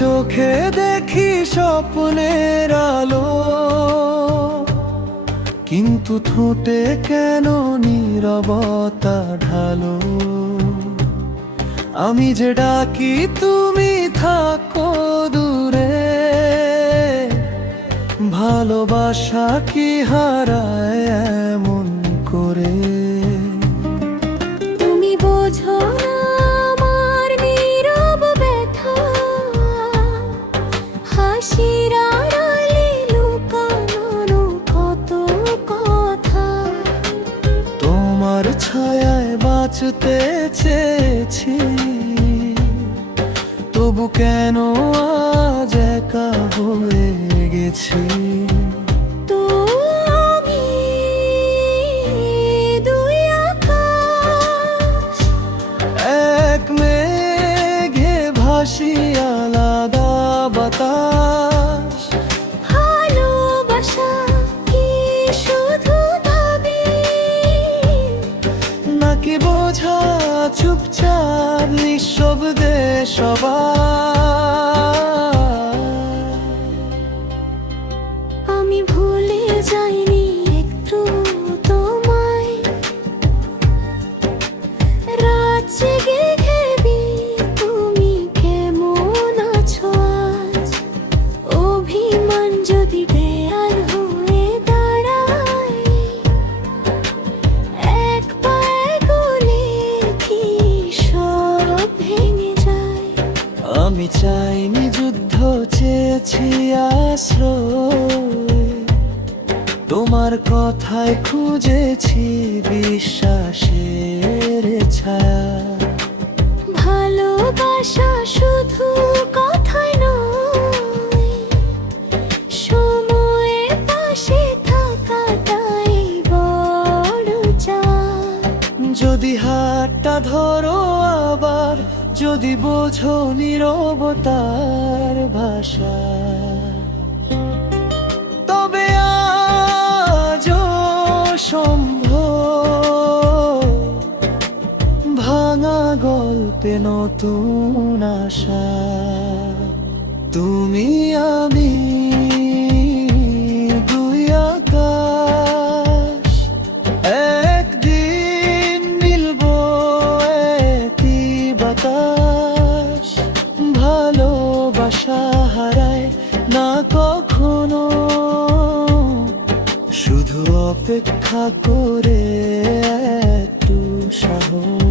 চোখে দেখি স্বপ্নের আলো, কিন্তু ঠোঁটে কেন নীরবতা ঢালো। আমি যে ডাকি তুমি থাকো দূরে, ভালোবাসা কি হারায় এমন করে। তুমি বোঝো না আমার নীরব ব্যথা, হাসির আড়ালে লুকানো কত কথা। তোমার ছায়ায় বাঁচতে চেয়েছি, তবু কেন আজ একা হয়ে গেছি। তো আমি দুই আকাশ, এক মেঘে ভাসি আলাদা বাতাস। ভালোবাসা কি শুধু দাবি, নাকি বোঝা চুপচাপ নিঃশব্দে সবার। আমি ভুলে যাইনি একটু তোমায়, রাত জেগে ভেবি তুমি কেমন আছো আজ। অভিমান যদি দেয়াল হয়ে দাঁড়ায়, এক পায়ে গলে কি সব ভেঙে যায়। আমি চাইনি যুদ্ধ, চেয়েছি আশ্রয়। তোমার কথায় খুঁজেছি বিশ্বাসের ছায়া। ভালোবাসা শুধু কথায় নয়, সময়ে পাশে থাকাটাই বড় চাই। যদি হাতটা ধরো আবার, যদি বোঝো নীরবতার ভাষা, তবে আজও সম্ভব ভাঙা গল্পে নতুন আশা। তুমি আমি দুই আকাশ, একদিন মিলবো একই বাতাস। ভালোবাসা হারায় না কখনো, শুধু অপেক্ষা করে একটু সাহস।